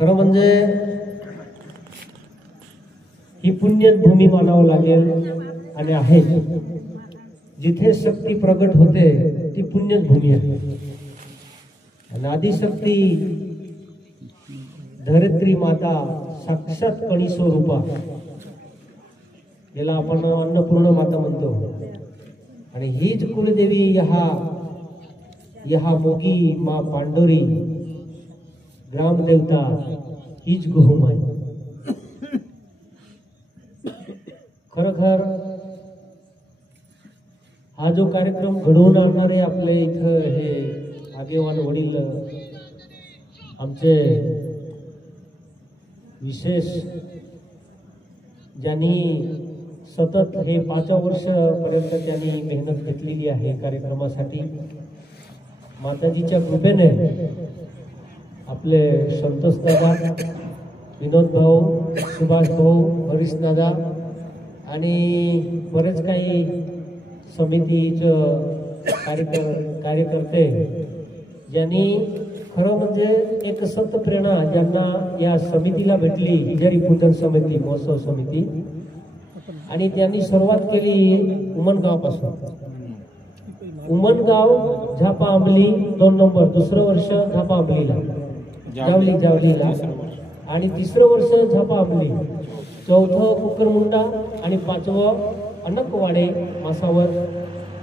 खरं म्हणजे ही पुण्यभूमी मानावं लागेल आणि आहे. जिथे शक्ती प्रगट होते ती पुण्यभूमी आहे. आणि आदिशक्ती धरित्री माता साक्षात कणी स्वरूपा, याला आपण अन्नपूर्ण माता म्हणतो. आणि हीच कुलदेवी यहा मोगी मा पांडोरी ग्रामदेवता हीच गोमाई. खरोखर हा जो कार्यक्रम घडवून आणणारे आपले इथं हे आगेवान वडील आमचे विशेष, ज्यांनी सतत हे 5 वर्षापर्यंत त्यांनी मेहनत घेतलेली आहे कार्यक्रमासाठी. माताजीच्या कृपेने आपले संतोष दादा, विनोद भाऊ, सुभाष भाऊ, हरीश दादा आणि बरेच काही समितीचं कार्यकर्ते, ज्यांनी खरं म्हणजे एक सत प्रेरणा ज्यांना या समितीला भेटली, हिजारी पूजन समिती, महोत्सव समिती, आणि त्यांनी सुरुवात केली उमनगावपासून. उमनगाव झापा अंबली 2 नंबर, दुसरं वर्ष झापा अंबलीला, जावलीला, आणि 3रं वर्ष झापा अंबली, 4थं कुकरमुंडा आणि 5वं अनकवाडे मासावर.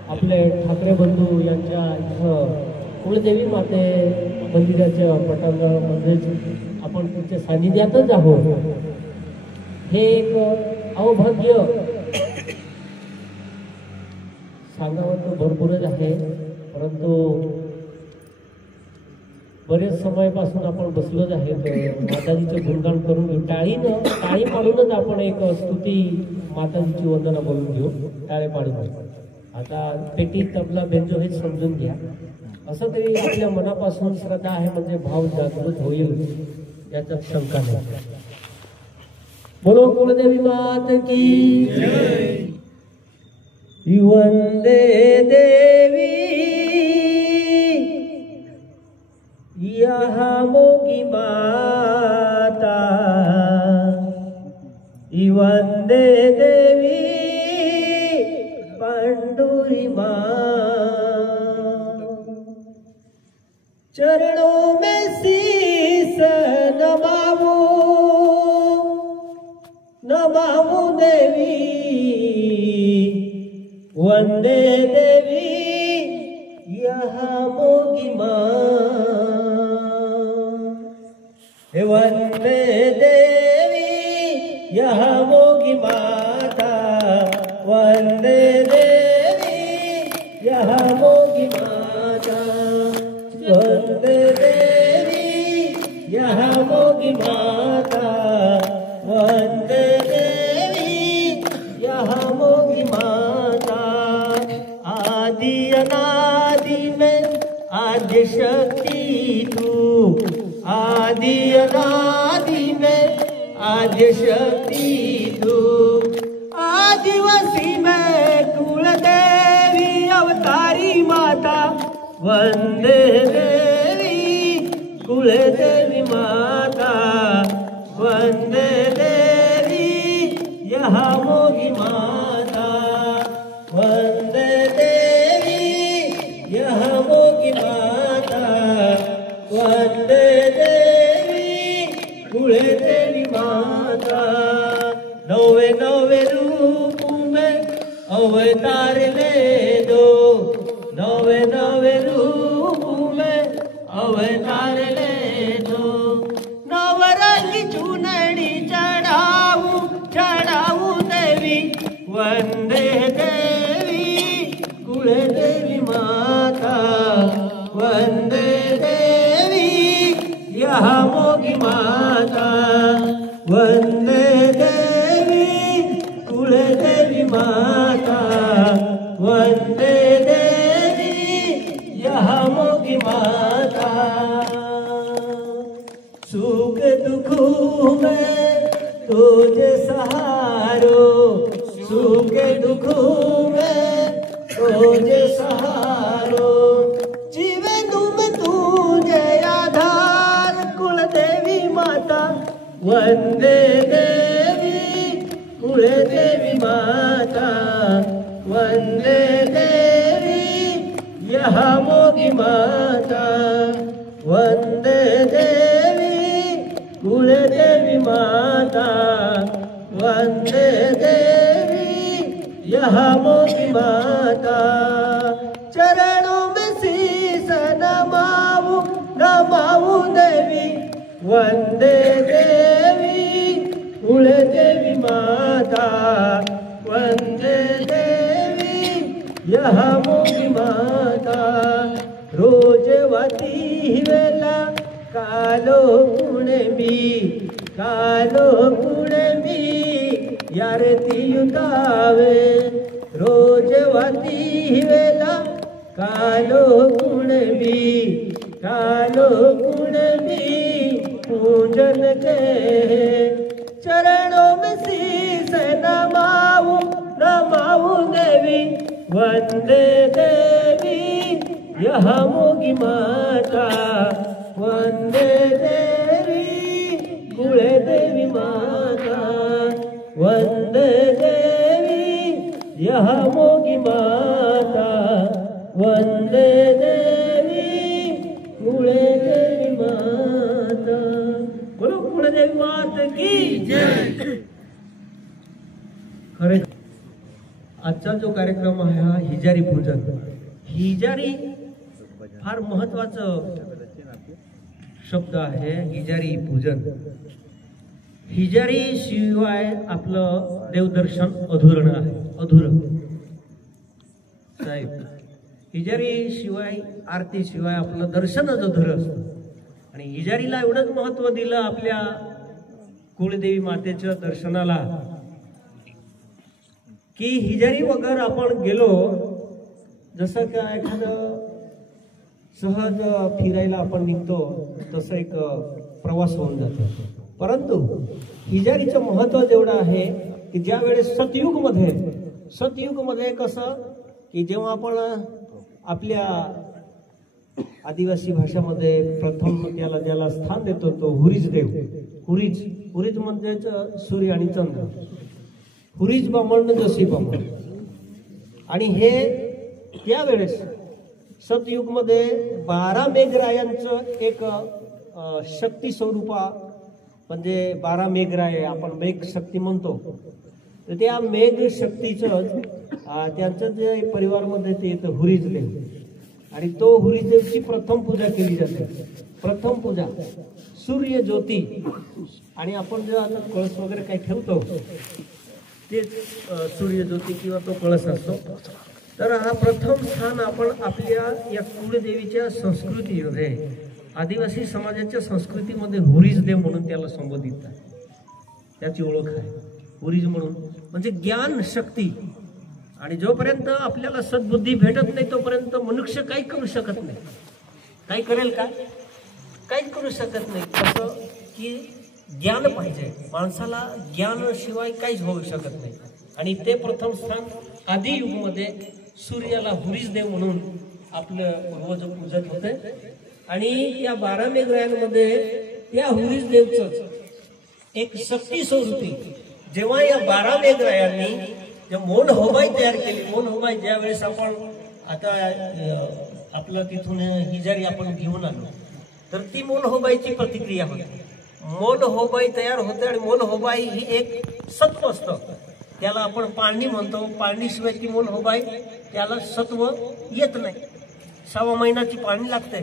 आपले ठाकरे बंधू यांच्या इथं कुलदेवी माते मंदिराच्या पटांगणामध्येच आपण तुमच्या सानिध्यातच आहोत. हे एक अवभाग्य सांगावं तर भरपूरच आहे, परंतु बरेच समयापासून आपण बसलोच आहे. माताजीचे गुणगान करून घेऊ, टाळी पाडूनच आपण एक स्तुती माताजीची वंदना बोलून घेऊ, टाळे पाडून. आता पेटी, तबला, बेंजो हेच समजून घ्या. असं तरी आपल्या मनापासून श्रद्धा आहे म्हणजे भाव जागृत होईल याच्यात शंका नाही. बोलो कुलदेवी मात की जय. वंदे देवी यहा मोगी माता, वंदे देवी पांडुरी माँ. चरणों में शीस नमावो देवी, वंदे देवी यहा मोगी माँ. वंदे देवी यहा मोगी माता, वंदे देवी यहा मोगी माता, वंदे देवी यहा मोगी माता, वंदे देवी यहा मोगी माता. आदि अनादि में आद्य शक्ति तू, आदि अनादि में आद्य शक्ति तू. आदिवासी में कुलदेवी अवतारी माता, वंदे देवी कुलदेवी माता, वंदे देवी यहा मोगी माता, वंदे देवी यहा मोगी माता, वंदे देवी कुलदेवी माता. नवे नवे रूप में अवतार ले दो, नवे नवे रूप में अवतार ले दो. नवरंगी चुनरी चढ़ाऊ देवी, वंदे देवी कुलदेवी माता, वंदे देवी यहा मोगी माता, वंदे देवी कुलदेवी माता, वंदे देवी यहा मोगी माता. सुख दुखों में तुझे सहारो, सुख दुखों में तुझे सहारो. जीवन में तुझे आधार कुलदेवी माता, वंदे देवी कुलदेवी माता, वंदे देवी यहामोगी माता, वंदे देवी कुलदेवी माता, वंदे देवी यहामोगी माता। चरणों में शीस नमाऊं नमाऊं देवी, वंदे देवी कुलदेवी माता, वंदे देवी यहामोगी माता। रोजवती वेला कालो कुणबी, कालो कुणबी यारती युतावे, रोजवती वेला कालो कुणबी, कालो कुणबी पूजन के। चरणों में शीस नमाऊं नमाऊं देवी, वंदे देवी यहामोगी माता, वंदे देवी कुलदेवी माता, वंदे देवी यहामोगी माता, वंदे देवी कुलदेवी माता। बोलो कुलदेवी माता की जय। खरे आजचा जो कार्यक्रम आहे हा हिजारी पूजन। हिजारी फार महत्वाचं शब्द आहे, हिजारी पूजन। हिजारी शिवाय आपलं देवदर्शन अधुरण आहे, अधुरं साहेब। हिजारी शिवाय आरती शिवाय आपलं दर्शनच अधुरं असतं। आणि हिजारीला एवढंच महत्व दिलं आपल्या कुलदेवी मातेच्या दर्शनाला की हिजारी वगैरे आपण गेलो, जसं का एखादं सहज फिरायला आपण निघतो तसं एक प्रवास होऊन जातो। परंतु हिजारीचं महत्व जेवढं आहे की ज्या वेळेस सतयुगमध्ये कसं की जेव्हा आपण आपल्या आदिवासी भाषामध्ये प्रथम त्याला ज्याला स्थान देतो तो हुरीज देव। हुरीज म्हणजेच सूर्य आणि चंद्र, हुरीज बामण जशी बामण। आणि हे त्यावेळेस सतयुगमध्ये 12 मेघरायांचं एक शक्ती स्वरूपा, म्हणजे 12 मेघराय आपण मेघ शक्ती म्हणतो, तर त्या मेघ शक्तीचं त्यांचं जे परिवारमध्ये ते येतं हुरीज देव। आणि तो हुरीज देवची प्रथम पूजा केली जाते। प्रथम पूजा सूर्य ज्योती। आणि आपण जेव्हा आता कळस वगैरे काही ठेवतो तेच सूर्य ज्योती किंवा तो कळस असतो। तर हा प्रथम स्थान आपण आपल्या या कुलदेवीच्या संस्कृतीमध्ये, आदिवासी समाजाच्या संस्कृतीमध्ये हुरीज देव म्हणून त्याला संबोधित आहे, त्याची ओळख आहे हुरीज म्हणून, म्हणजे ज्ञान शक्ती। आणि जोपर्यंत आपल्याला सद्बुद्धी भेटत नाही तोपर्यंत मनुष्य काही करू शकत नाही। काही करेल का? काहीच करू शकत नाही। कसं की ज्ञान पाहिजे माणसाला, ज्ञानाशिवाय काहीच होऊ शकत नाही। आणि ते प्रथम स्थान आदियुगमध्ये सूर्याला हुरीज देव म्हणून आपलं पूर्वज पूजत होते। आणि या 12 मेघरायांमध्ये त्या हुरीज देवच एक शक्ती स्वरूपी, जेव्हा या 12 मेघरायांनी जे मोन होबाई तयार केली, मोन होबाई ज्या वेळेस आपण आता आपलं तिथून हिजारी आपण घेऊन आलो, तर ती मोन होबाईची प्रतिक्रिया होती। मोन होबाई तयार होते आणि मोन होबाई ही एक सत्व असतं, त्याला आपण पाळणी म्हणतो। पाळणीशिवाय ती मोन होबाई त्याला सत्व येत नाही। 6 महिन्याची पाळणी लागते,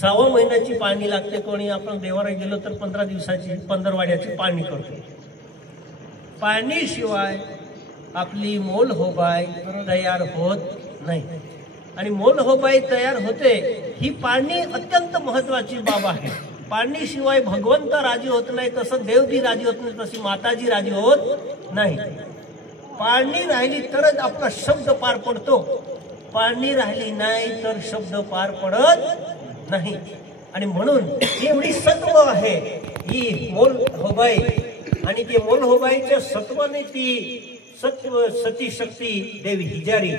6 महिन्याची पाळणी लागते। कोणी आपण देवाला गेलो तर 15 दिवसाची 15वाड्याची पाळणी करतो। पाळणीशिवाय आपली मोल होबाई तयार होत नाही। आणि मोल होबाई तयार होते ही पाळणी अत्यंत महत्वाची बाब आहे। पाळणीशिवाय भगवंत राजी होत नाही, तसं देवजी राजी होत नाही, तशी माताजी राजी होत नाही। पाळणी राहिली तरच आपला शब्द पार पडतो, पाळणी राहिली नाही तर शब्द पार पडत नाही। आणि म्हणून एवढी सत्व आहे ही मोल होबाई। आणि ते मोल होबाईच्या सत्वाने ती सत्व सती शक्ती देवी हिजारी,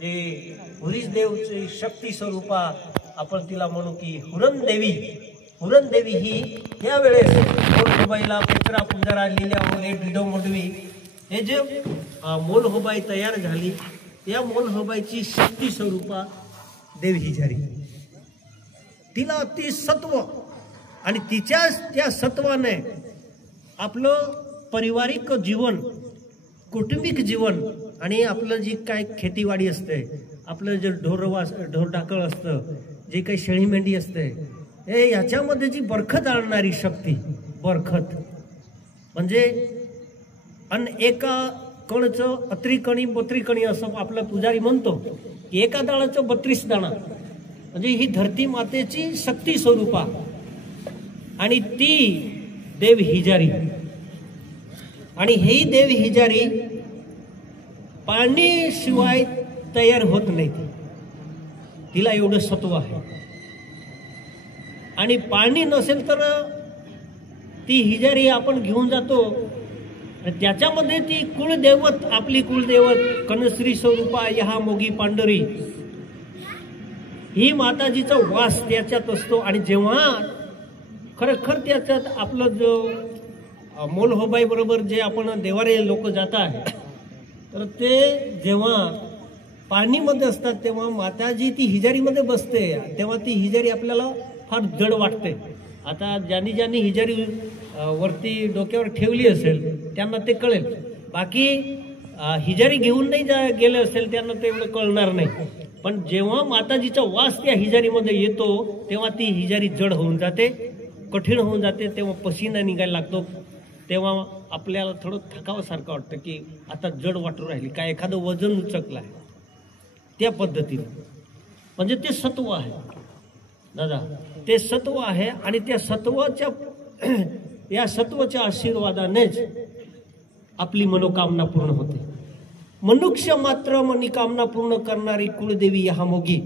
जे हुरीज देवची शक्ती स्वरूपा आपण तिला म्हणू की हुरण देवी, पुरणदेवी ही त्यावेळेस मोलहोबाईला पेत्रा पुंजारा लिहिल्या मोले डिडो मोडवी हे जे मोलहोबाई तयार झाली त्या मोलहोबाईची शक्ती स्वरूपा देवी हिजारी. तिला ती सत्व आणि तिच्या त्या सत्वाने आपलं पारिवारिक जीवन, कौटुंबिक जीवन आणि आपलं जी काय खेतीवाडी असते, आपलं जे ढोरढाकळ असतं, जे काही शेळी मेंढी असते, हे याच्यामध्ये जी बरखत आणणारी शक्ती, बरखत म्हणजे एका कणचं अत्रिकणी बत्रिकणी असं आपला पुजारी म्हणतो की एका दाणाचं 32 दाणा म्हणजे ही धरती मातेची शक्ती स्वरूपा आणि ती देव हिजारी. आणि ही देव हिजारी पाण्याशिवाय तयार होत नाही. तिला एवढं सत्व आहे आणि पाणी नसेल तर ती हिजारी आपण घेऊन जातो. त्याच्यामध्ये ती कुळदैवत, आपली कुळदैवत कनश्री स्वरूपा ह्या मोगी पांढरी ही माताजीचा वास त्याच्यात असतो. आणि जेव्हा खरखर त्याच्यात आपलं जो मोलहोबाई बरोबर जे आपण देवारे लोक जात आहे तर ते जेव्हा पाणीमध्ये असतात तेव्हा माताजी ती हिजारीमध्ये बसते, तेव्हा ती हिजारी आपल्याला फार जड वाटते. आता ज्यांनी हिजारी वरती डोक्यावर ठेवली असेल त्यांना ते कळेल, बाकी हिजारी घेऊन नाही गेले असेल त्यांना ते एवढं कळणार नाही. पण जेव्हा माताजीचा वास त्या हिजारीमध्ये येतो तेव्हा ती हिजारी जड होऊन जाते, कठीण होऊन जाते. तेव्हा पसीना निघायला लागतो, तेव्हा आपल्याला थोडं थकावासारखं वाटतं की आता जड वाटू राहिली, काय एखादं वजन उचकलं आहे. त्या पद्धतीने म्हणजे ते सत्व आहे दादा, ते सत्व आहे. आणि त्या सत्वाच्या या सत्वाच्या आशीर्वादानेच आपली मनोकामना पूर्ण होते. मनुष्य मात्र मनोकामना पूर्ण करणारी कुळदेवी ह्या मोगी,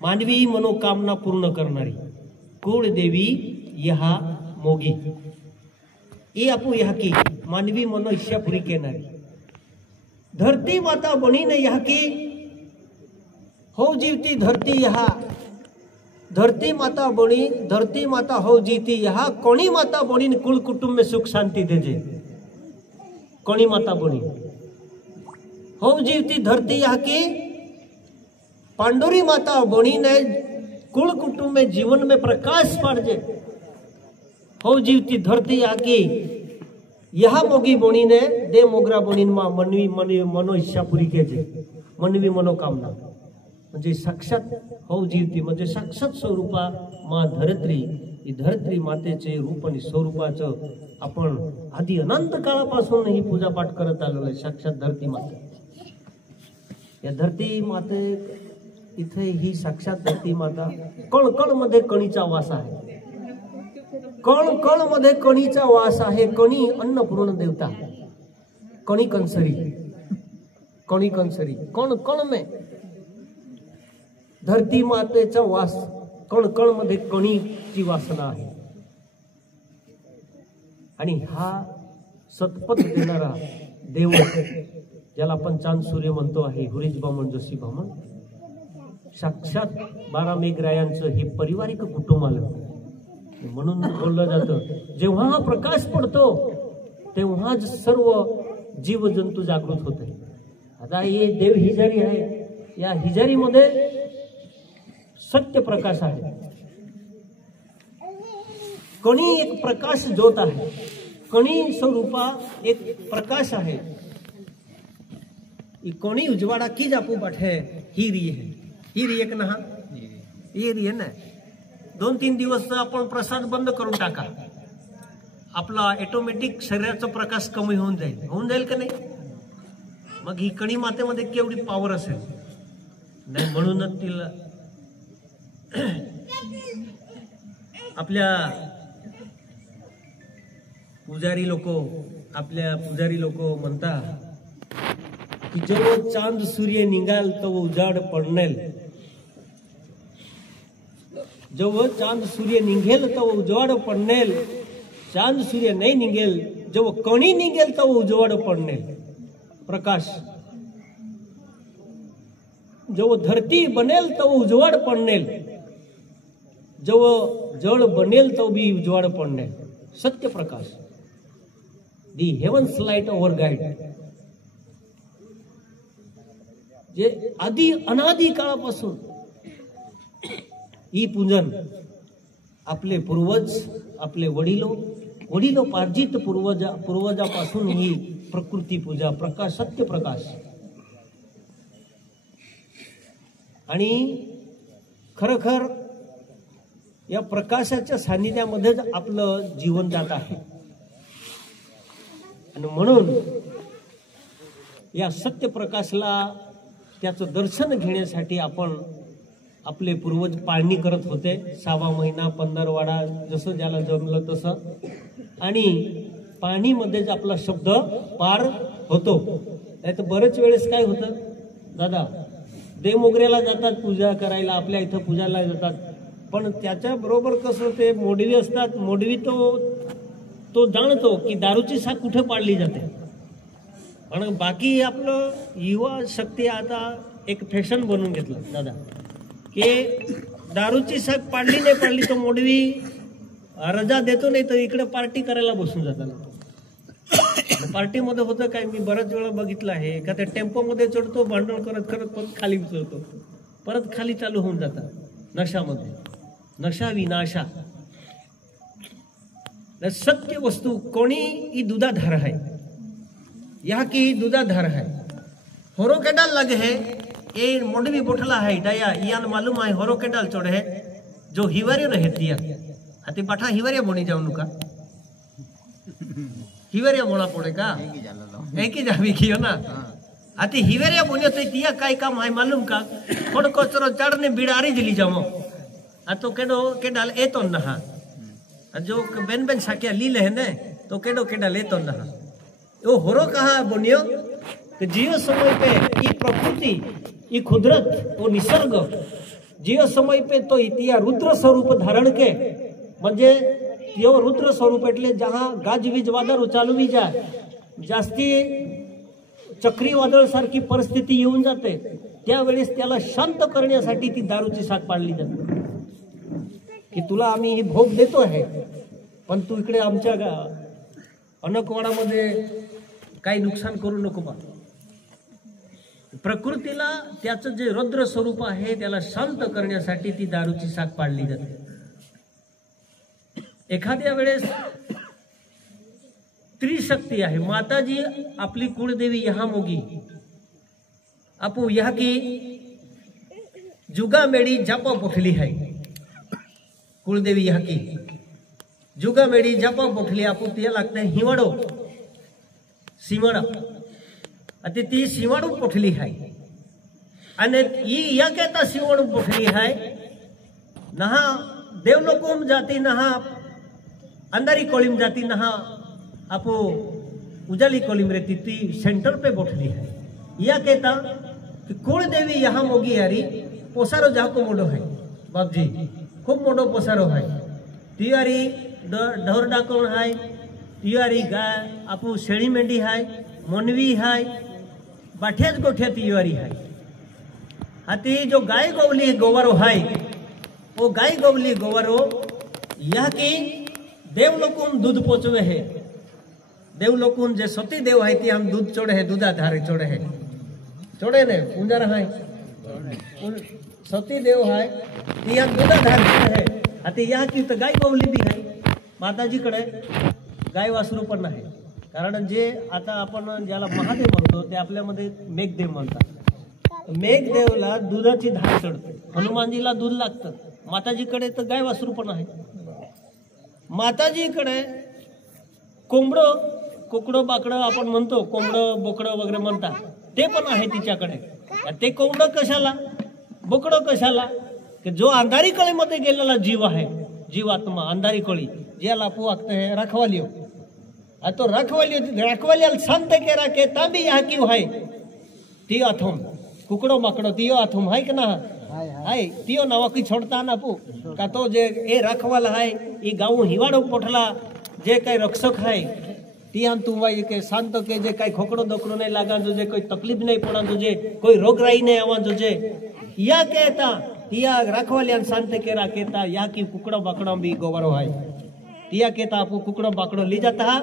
मानवी मनोकामना पूर्ण करणारी कुळदेवी ह्या मोगी ये आपू ह्या की मानवी मनो इच्छा पुरी केणारी धरती माता बनीने ह्या की हो जीवती धरती ह्या धरती माता बनी, धरती माता हो जीती ह्या कोणी माता बनी कुल कुटुंब में सुख शांति देजे. कोणी माता बनी हो जीवती धरती ह्या की पांडुरी माता बनी ने कुल कुटुंब में जीवन में प्रकाश पाड़जे. हो जीवती धरती आकी यहा मोगी बोणी ने दे मोगरा बोणीन मा मनवी मनो इच्छा पुरी केजे. मनवी मनोकामना म्हणजे साक्षात हो जीवती म्हणजे साक्षात स्वरूपा मा धरत्री. ही धरत्री मातेचे रूप आणि स्वरूपाचं आपण आधी अनंत काळापासून ही पूजा पाठ करत आलेलो आहे. साक्षात धरती माते, या धरती माते इथे ही साक्षात धरती माता कण मध्ये कणीचा वास आहे. कण मध्ये कणीचा वास आहे. कणी अन्नपूर्ण देवता, कणी कंसरी, कणी कंसरी कण में धरती मातेचा वास, कण मध्ये कणीची वासना आहे. आणि हा सतपथ देणारा देव ज्याला आपण चांद सूर्य म्हणतो आहे, हुरीज बामण जोशी बामण, साक्षात 12 मेघरायांचं हे पारिवारिक कुटुंब आलं. म्हणून बोललं जातं जेव्हा हा प्रकाश पडतो तेव्हाच सर्व जीवजंतू जागृत होते. आता हे देव हिजारी आहे, या हिजारीमध्ये सत्य प्रकाश आहे. कणी एक प्रकाश ज्योत आहे, कणी स्वरूपा एक प्रकाश आहे. कणी उजवाड़ा की जापू बैठे ही रही है, ही रही है ना, ये रही है ना. 2-3 दिवस आपण प्रसाद बंद करून टाका, आपला ऑटोमॅटिक शरीराचा प्रकाश कमी होऊन जाईल का नाही. मग ही कणी मातेमध्ये केवढी पॉवर असेल. नाही म्हणूनच तिला आपल्या पुजारी लोक म्हणतात की जेव्हा चांद सूर्य निघाल तो उजाड पडनेल. जेव्हा चांद सूर्य निघेल तो उजवाड पडनेल. चांद सूर्य नहीं निघेल, जेव्हा कणी निघेल तो उजवाड पडनेल. प्रकाश जेव्हा धरती बनेल तो उजवाड पडनेल. जळ बनेल तो भी उजवाड पडणे, सत्य प्रकाश, दी हेवन्स लाईट ओव्हर गाईड, जे आधी अनादी काळापासून ही पूजन आपले पूर्वज, आपले वडिलोपार्जित पूर्वजापासून ही प्रकृती पूजा, प्रकाश, सत्य प्रकाश, आणि खरखर या प्रकाशाच्या सानिध्यामध्येच आपलं जीवन जात आहे. आणि म्हणून या सत्य प्रकाशला त्याचं दर्शन घेण्यासाठी आपण आपले पूर्वज पाळणी करत होते. 6वा महिना 15वाडा जसं ज्याला जमलं तसं, आणि पाणीमध्येच आपला शब्द पार होतो. नाही तर बरेच वेळेस काय होतं दादा, देवमोगऱ्याला जातात पूजा करायला, आपल्या इथं पूजाला जातात, पण त्याच्याबरोबर कसं ते मोडवी असतात, मोडवी तो जाणतो की दारूची साख कुठे पाडली जाते. पण बाकी आपलं युवा शक्ती आता एक फॅशन बनवून घेतलं दादा, की दारूची साख पाडली नाही पाडली तर मोडवी रजा देतो, नाही तर इकडे पार्टी करायला बसून जातात. पार्टीमध्ये होतं काय, मी बऱ्याच वेळा बघितलं आहे, एखाद्या टेम्पोमध्ये चढतो, भांडण करत करत परत खाली उतरतो, परत खाली चालू होऊन जातात नशामध्ये. नशा विनाशा. सत्य वस्तु कोणी ई दुधाधार है, यह की दुधाधार है, होरो के डाल लगे है, ये मोडवी बोठला है दया यान मालूम है, होरो के डाल चढ़े है जो हिवारे रहती है, हाथी बाठा हिवारे बोनी जाऊन का हिवरिया बोला पड़े का, एक ही जावी की हो ना. आती हिवरिया बोनियो तो तिया काय काम है मालूम का, थोड़ा कचरो चढ़ने बिड़ारी दिली जामो, आ तो के डाल ए तो नहा, जो बेन बेन साकिया ली ले ने तो के डाल ए तो नहा. वो होरो कहा बोनियो कि जियो समय पे ये प्रकृति, ये कुदरत, वो निसर्ग जियो समय पे तो तिया रुद्र स्वरूप धारण के, म्हणजे यो रुद्र स्वरूप એટલે जहाँ गाजवीज वादळ चालवी जाय, जास्ती चक्रीवादळ सारखी परिस्थिती येऊन जाते, त्यावेळेस त्याला शांत करण्यासाठी ती दारूची साख पाडली जाते, की तुला आम्ही ही भोग देतो आहे, पण तू इकडे आमच्या अनकवाडामध्ये काही नुकसान करू नको बा. प्रकृतीला त्याचं जे रुद्र स्वरूप आहे त्याला शांत करण्यासाठी ती दारूची साख पाडली जाते. एखाद्या वेळेस त्रिशक्ती आहे, माताजी आपली कुळदेवी यहा मोगी, आपू यहा की जुगा मेडी जापा पोठली है, कुळदेवी यहा की जुगा मेडी जापा पोठली, आपू तिया लागते हिवाडो सीमाडा, अति ती सीमाडू पोठली है, आणि या कहता सीमाडू पोठली है, नहा देवलोकोम जाती, नहा अंधारी कोलिम जाती, नहा आपो उजाली कोलिम रहती, ती सेंटर पे बैठली है. यह कहता कि कुल देवी यहाँ मोगी यारी पोसारो जाको मोडो है बाप जी, खूब मोडो पोसारो है, तियारी ढोर डाकोण है, तियारी गाय आपू शेळी मेंढी है, मोनवी है, बाठ्याच गोठ्या तियारी है. हाथी जो गाय गोवली गोवरो है, वो गाय गोवली गोवरो यह की देवलोकून दूध पोचवे है, देवलोकून जे सती देव है ती हम दूध चोड़े है, दूधाधारे चोड़े है, चोड़े ने पूंजर है, सती देव है ती हम दूधाधार है. आता या की तर गाय गोवली बी है, माताजी कडे गाय वासरू पण आहे, कारण जे आता आपण ज्याला महादेव म्हणतो ते आपल्यामध्ये मेघदेव म्हणतात. मेघदेवला दुधाची धार चढते, हनुमानजीला दूध लागतं, माताजीकडे तर गाय वासरू पण आहे. माताजीकडे कोंबडं कोकडं बाकडं आपण म्हणतो, कोंबडं बोकडं वगैरे म्हणतात, ते पण आहे तिच्याकडे. ते कोंबडं कशाला, बोकडं कशाला, की जो अंधारी कळीमध्ये गेलेला जीव आहे, जीवात्मा अंधारी कळी ज्याला आपू वागते है रखवालियो, तो रखवालियाला शांत केरा के ताबी यहाँ क्यों है, ती अथम कुकडो माकडो तियो अथम है कि ना है, तियो नवाकी छोड़ता ना पू का, तो जे ए रखवाला है ये गाँव हिवाड़ो पोठला जे काही रक्षक है ती हम तू भाई के शांत के जे काही खोकड़ो दोकड़ो नहीं लगा, जो जे कोई तकलीफ नहीं पड़ा, जो जे कोई रोग राई नहीं आवा, जो जे या कहता तिया राखवाल्यान शांत केरा केता या की कुकड़ो बाकड़ो भी गोबरो है तिया केता आपू कुकड़ो बाकड़ो ली जाता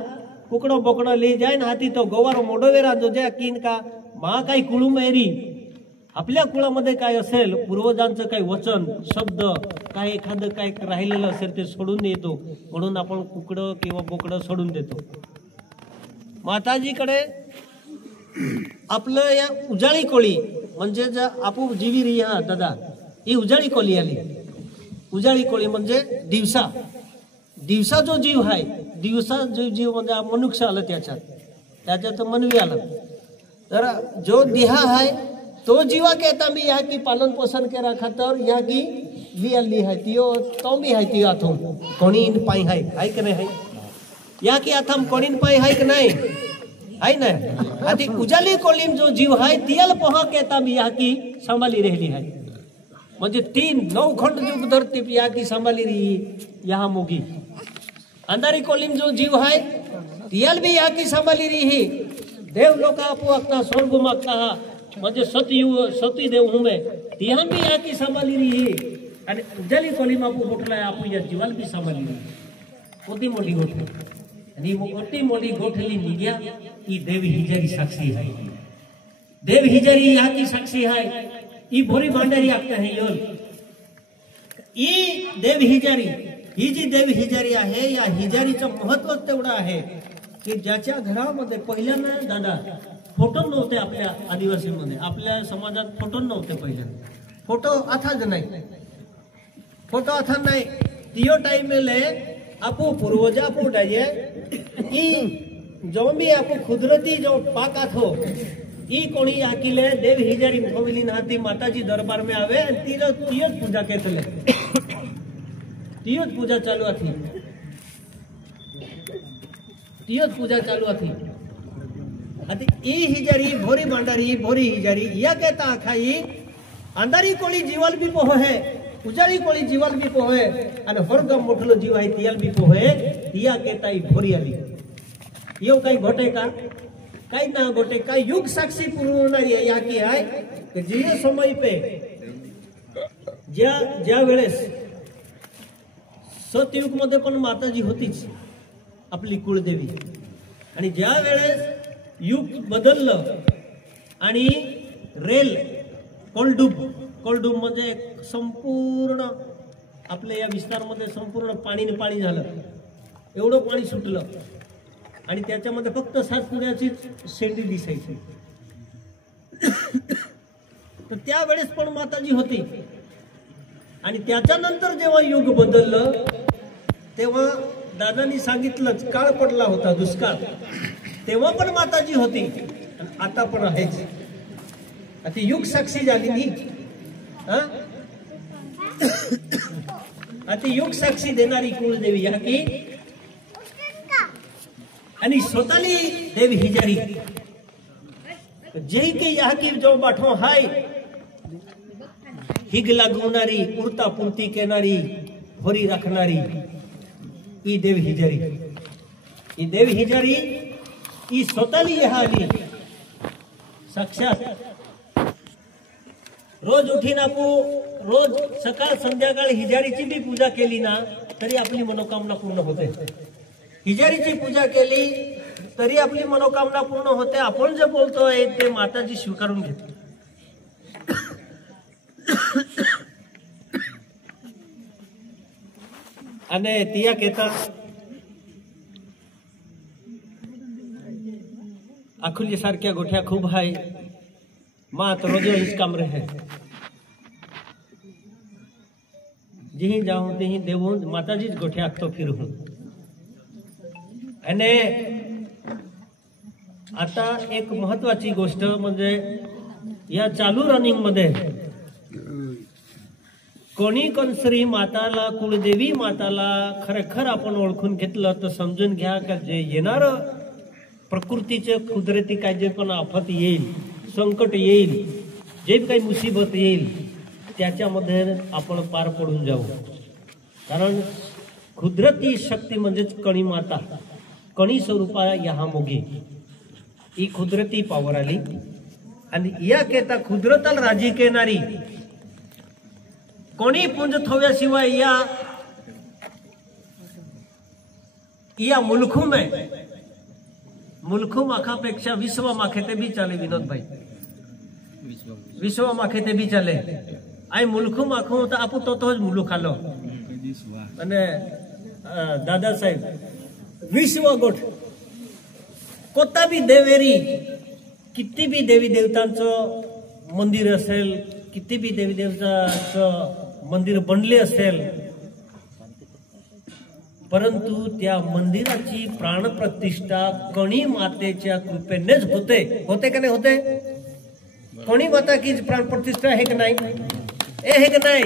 कुकड़ो बोकड़ो ली जाए ना हाती तो गोवारो मोडो वेरा जो जे किन का मा काही कुळू मेरी आपल्या कुळामध्ये काय असेल पूर्वजांचं काही वचन शब्द काय एखादं काय राहिलेलं असेल ते सोडून देतो म्हणून आपण कुकडं किंवा बोकडं सोडून देतो माताजीकडे आपलं या उजाळी कोळी म्हणजे जर आपू जीवी रिया दादा ही उजाळी कोळी आली उजाळी कोळी म्हणजे दिवसा दिवसा जो जीव आहे दिवसा जो जीव म्हणजे मनुष्य आलं त्याच्यात मनवी आलं तर जो दिहा आहे तो जीवा कहता भी यहाँ की पालन पोषण के रखा तर यहाँ की लिया ली है तियो तो भी है तियो अथम कोणीन पाई है कि नहीं है यहाँ की अथम कोणीन पाई है कि नहीं है ना अति उजाली कोलीम जो जीव है तियल पहा कहता भी यहाँ की संभाली रहली है म्हणजे 3-9 खंड युग धरती यहाँ की संभाली रही यहाँ मोगी अंधारी कोलीम जो जीव है तियल भी यहाँ की संभाली रही है देव लोक आपू अक्ता स्वर्ग मागता म्हणजे सती देव हुमे तिहान भी यहाँ की संभाली रही है आणि उजाली कोली आपू गोठला आपू या जीवाल भी संभाली रही मोठी मोठी गोठली आणि मोठी मोठी गोठली निघ्या ही देवी हिजारी साक्षी है देव हिजारी यहाँ की साक्षी है ही भोरी भांडारी आगता है योल ही देव हिजारी ही जी देव हिजारी आहे या हिजारीचं महत्व तेवढं आहे की ज्याच्या घरामध्ये पहिल्यांदा दादा फोटो नव्हते आपल्या आदिवासीमध्ये आपल्या समाजात फोटो नव्हते पहिल्यांदा फोटो अथाच नाही फोटो अथा नाही तियो टाइमेले आपू पूर्वज आपू डाये ई जो भी आपू खुदरती जो पाकात हो ई कोणी आकिले देव हिजारी मुखविली नाती माताजी दरबार में आवे आणि तियोच पूजा केतले तियोच पूजा चालू थी तियोच पूजा चालू थी अति ई हिजारी भोरी भांडारी भोरी हिजारी या कहता खाई अंधारी कोळी जीवाल भी पोहे उजाळी कोळी जीवाल भी पोहे आणि हरगम मोठलो जीव आहे तियाल भी पोहे या कहता ही भोरी आली येऊ काही घोटे का काही ना घोटे काय युग साक्षी पुरवणारी या की आहे कि जिया समय पे ज्या वेळेस सतयुग मध्ये पण माताजी होतीच आपली कुळदेवी आणि ज्या वेळेस युग बदललं आणि रेल कोलडूब म्हणजे संपूर्ण आपल्या या विस्तारमध्ये संपूर्ण पाणी झालं एवढं पाणी सुटलं आणि त्याच्यामध्ये फक्त सातपुड्याची शेंडी दिसायची तर त्यावेळेस पण माताजी होती आणि त्याच्यानंतर जेव्हा युग बदललं तेव्हा दादांनी सांगितलंच काळ पडला होता दुष्काळ तेव्हा पण माताजी होती आणि आता पण आहेच आता युग साक्षी झाली नी आता युग साक्षी देणारी कुळदेवी या की आणि स्वतःली देवी हिजारी जे की या की जो बाठो हाय हिग लागवणारी पुरता पुरती केणारी होरी राखणारी ही देव हिजारी ही देव हिजारी ही स्वतःली आली साक्षात रोज उठीन आपू रोज सकाळ संध्याकाळ हिजारीची भी पूजा केली ना तरी आपली मनोकामना पूर्ण होते हिजारीची पूजा केली तरी आपली मनोकामना पूर्ण होते आपण जे बोलतोय ते माताजी स्वीकारून घेते आणि तिया कहता अखुली सारख्या गोठ्या खूप आहे मात रोज हीच काम रहे जिही जाऊं तिही देऊन माताजीच गोठ्या आखतो फिरून आणि आता एक महत्वाची गोष्ट म्हणजे या चालू रनिंग मध्ये कोणी कोणसरी माताला कुळदेवी माताला खरेखर आपण ओळखून घेतलं तर समजून घ्या का जे येणार प्रकृतीचे कुदरती काय जे पण आफत येईल संकट येईल जे काही मुसीबत येईल त्याच्यामध्ये आपण पार पडून जाऊ कारण कुदरती शक्ती म्हणजेच कणी माता कणी स्वरूपा या मोगी ही कुदरती पावर आली आणि या केता कुदरताल राजी केणारी कोणी पुंज थव्याशिवाय या मुलखुम आहे, मुलखुम आखापेक्षा विश्व माखे ते बी चाले विनोद भाई, विश्व माखे ते बी चाले आई मुलखुम आखो तो आपू तो ज मुलुख आलो અને દાદા સાહેબ विश्व गोठ कोणता बी देवेरी किती बी देवी देवतांचं मंदिर असेल, किती बी देवी देवतांचं मंदिर बनले असेल, परंतु त्या मंदिराची प्राणप्रतिष्ठा कणी मातेच्या कृपेनेच होते. होते का नाही होते? कणी माता की प्राणप्रतिष्ठा है का नाही? है का नाही?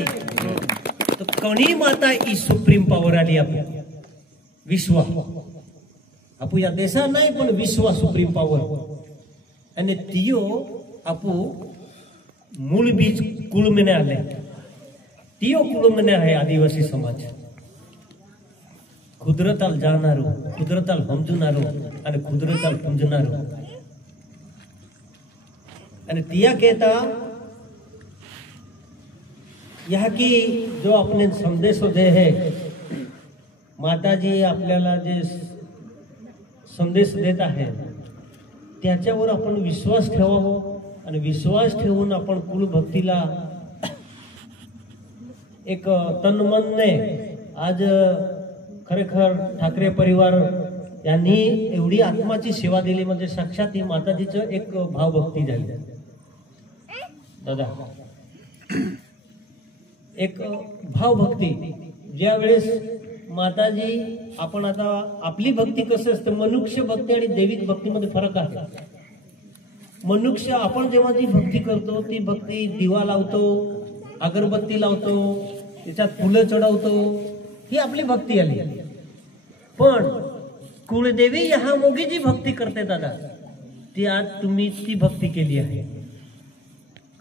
तो कणी माता ही सुप्रीम पावर आली आपण विश्व आपू या देशा नाही पण विश्व सुप्रीम पावर आणि तियो आपू मूळ बीज कुळमने आले, तियो कुळमने आहे आदिवासी समाज. कुदरताल जाणारो, कुदरताल समजणारो आणि कुदरताल पूजणारो. आणि तिया कहता यह की जो अपने संदेश दे है, माताजी आपल्याला जे संदेश देत आहे त्याच्यावर आपण विश्वास ठेवावा आणि विश्वास ठेवून आपण कुलभक्तीला एक तनमनने आज खरेखर ठाकरे परिवार यांनी एवढी आत्माची सेवा दिली म्हणजे साक्षात ही माताजीचं एक भावभक्ती झाली. दादा एक भावभक्ती ज्या वेळेस माताजी आपण आता आपली भक्ती कसं असतं, मनुष्य भक्ती आणि दैविक भक्तीमध्ये फरक आहे. मनुष्य आपण जेव्हा जी भक्ती करतो ती भक्ती दिवा लावतो, अगरबत्ती लावतो, त्याच्यात फुलं चढवतो, ही आपली भक्ती आली. पण कुळदेवी ह्या मोगी जी भक्ती करते दादा ती आज तुम्ही ती भक्ती केली आहे.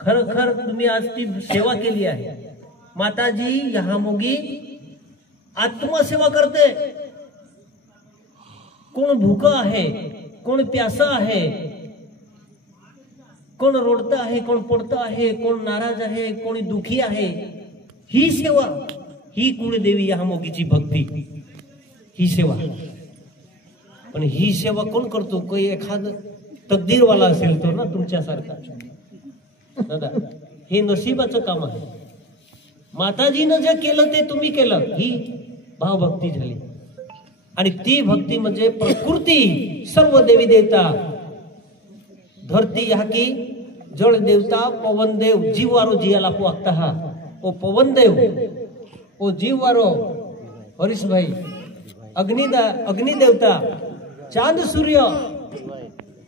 खरखर तुम्ही आज ती सेवा केली आहे. माताजी ह्या मोगी आत्मसेवा करते. कोण भूका आहे, कोण प्यासा आहे, कोण रोडता आहे, कोण पडता आहे, कोण नाराज आहे, कोणी दुखी आहे, ही सेवा, ही कुळदेवी या मोगीची भक्ती, ही सेवा. पण ही सेवा कोण करतो? काही एखाद तकदीरवाला असेल तो ना तुमच्यासारखा. दादा हे नशिबाचं काम आहे. माताजीनं जे केलं ते तुम्ही केलं, ही भावभक्ती झाली. आणि ती भक्ती म्हणजे प्रकृती सर्व देवी देवता, धरती ह्या की जळ देवता, पवन देव, जीव वारो जियाला वागता हा ओ पवन देव, ओ जीव वारो हरीश भाई, अग्नि देवता, चांद सूर्य,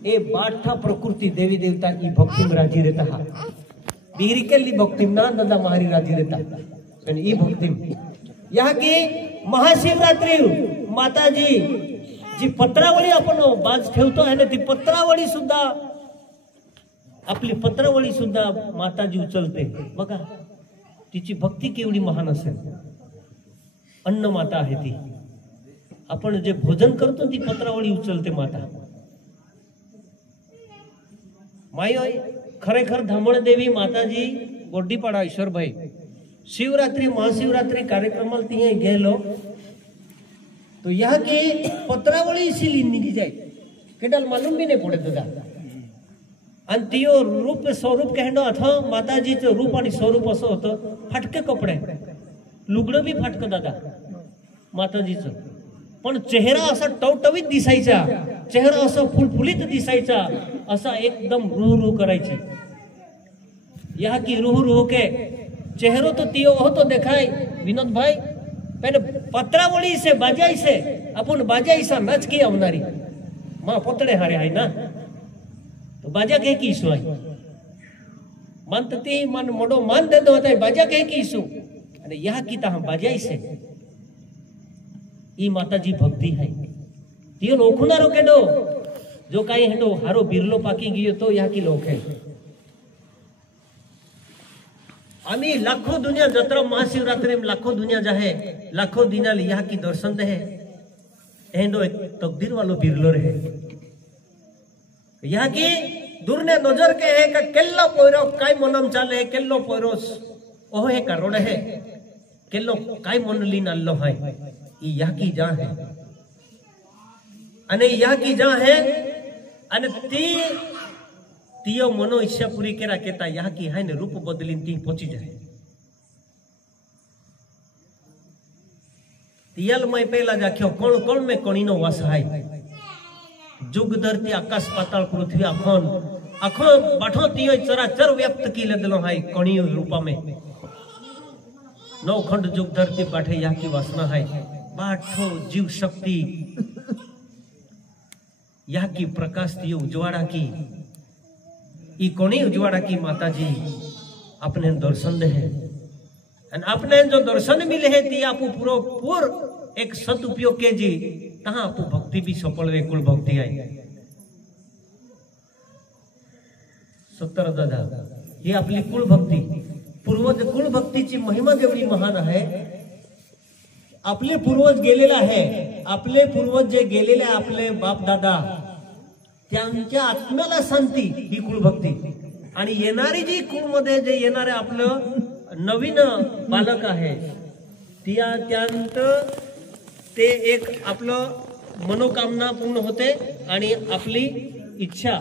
ए बाठा प्रकृती देवी देवता ई भक्ती में राजी रहता हा. बिहरी केली भक्ती ना दादा महारी राजी रहता. आणि ई भक्ती यहाँ की महाशिवरात्री माताजी जी पत्रावळी आपण बाज ठेवतो आहे ना, ती पत्रावळी सुद्धा आपली पत्रावळी सुद्धा माताजी उचलते. बघा तिची भक्ती केवढी महान असेल. अन्न माता आहे ती. आपण जे भोजन करतो ती पत्रावळी उचलते माता. माई खरेखर धामणदेवी माताजी गोड्डीपाडा ईश्वरभाई शिवरात्रि महाशिवरात्रि कार्यक्रम तिहे गेलो तो यहाँ के पत्रावळी इसीलिए निकी जाए केडाल मालूम भी नहीं पड़े दादा. आणि तियो रूप स्वरूप कहणं अथा माताजीचं रूप आणि स्वरूप असं होतं. फाटके कपडे, लुगडं बी फाटकं दादा माताजीचं, पण चेहरा असा टवटवीत दिसायचा, चेहरा असा फुलफुलीत दिसायचा, असा एकदम रूह करायची. यहाँ की रूह के चेहरो तो तियो हो तो देखाय विनोद भाई पहले पत्रावळी से बाजाई से अपन बाजाई सा नाच की आवनारी माँ पोतड़े हारे है ना, तो बाजा कह की ईसु आई मन तती मन मोडो मान दे दो होता बाजा कह की ईसु. अरे यहाँ की ता बाजाई से ई माताजी भक्ती है. तियो लोखुनारो केडो जो काही हेडो हारो बिरलो पाकी गयो तो यहाँ की लोक है. आम्ही लाखों दुनिया जत्रा महाशिवरात्रि में लाखों दुनिया जाहे, लाखों दिना यहाँ की दर्शन दे हेडो एक तकदीर वालो बिरलो रहे. यहाँ की दूर ने नजर के है का केल्लो पोयरो काय मनम चाले केल्लो पोयरोस ओह हे करोड है केलो काय मनली नाल्लो हाय ई याकी जा है अने याकी जा है अने तीयो मनो इच्छा पूरी केरा केता याकी हाय ने रूप बदलीन ती पहुंची जाए तियल मय पेला जाख्यो कोण कोण में कोणीनो वास हाय जुग धरती आकाश पाताल पृथ्वी अखोन अखो बाठो तियो चराचर व्यक्त की लदलो हाय कोणियो रूपा में नौ खंड जुग धरती बाठे या की वासना है बाठो जीव शक्ति या की प्रकाश दियो उजवाड़ा की ई कोणी उजवाड़ा की माता जी अपने दर्शन दे है और अपने जो दर्शन मिले है ती आपू पूरो पूर एक सदुपयोग के जी तहां आपू भक्ति भी सफल वे कुल भक्ति आई सत्तर दादा ही आपली कुल भक्ती पूर्वज कुल भक्तीची महिमा जेवढी महान आहे आपले पूर्वज गेलेला आहे आपले पूर्वज जे गेलेले आपले बाप दादा त्यांच्या आत्म्याला शांती ही कुल भक्ती आणि येणारी जी कुळमध्ये जे येणारे आपलं नवीन बालक आहे त्यांत ते एक आपलं मनोकामना पूर्ण होते आणि आपली इच्छा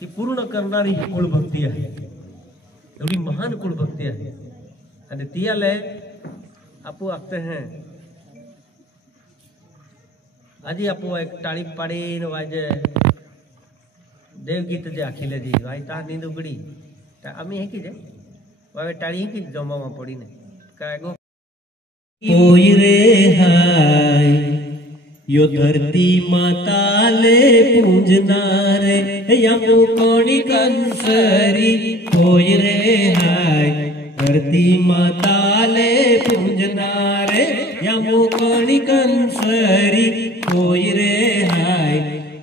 ती पूर्ण करणारी ही कुल भक्ती आहे एवढी महान कुल भक्ति है आणि तियाले आपू आखते हैं आजी आपू एक टाळी पाड़ी न वाजे देवगीत जे आखिले जी भाई ता नींद उगड़ी ता आमी है की जे वावे टाळी की जमा में पड़ी ने कागो कोई रे हाय यो धरती माताले पूजना रे यमु कोणी कंसरी कोई रे हाय धरती माताले पूजना रे यमु कोणी कंसरी कोई रे हाय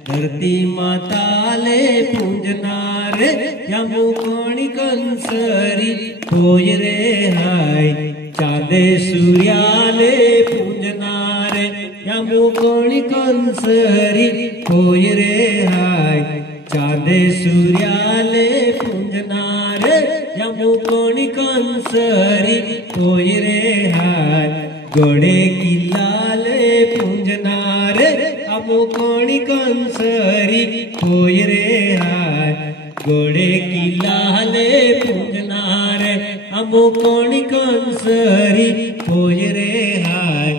धरती माताले पूजना रे यमु कोणी कंसरी कोई रे हाय चांदे सूर्याले पूजना रे यमु कोणी कंसरी कोई रे हाय चांदे सूर्याले पूजना रे यमु कोणी कंसरी कोई रे हाय गोडे किल्लाले पूजना रे यमु कोणी कंसरी कोई रे हाय गोडे किल्लाले पूजना रे यमु कोणी कंसरी कोई रे हाय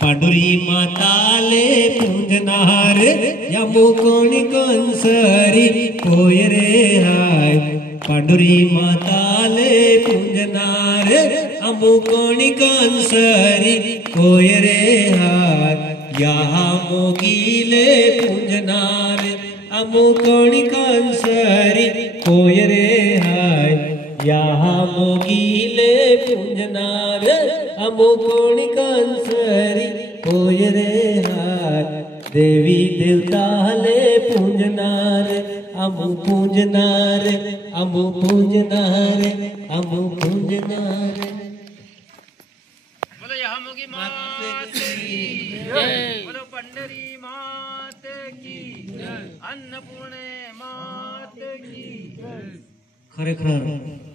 पांडुरी माताले पूजना रे यमु कोणी कंसरी कोई रे हाय पांडुरी माताले पूजना रे यमु कोणी कंसरी कोई रे हाय या मोगीले पूजना रे यमु कोणी कंसरी कोई रे हाय या मोगीले पूजना रे यमु कोणी कंसरी कोई रे हाय देवी देवताले पूजना रे यमु पूजना रे यमु पूजना रे यमु पूजना रे बोलो यामुगी मात की जय बोलो पंढरी मात की जय अन्नपूर्णे मात की जय खरेखर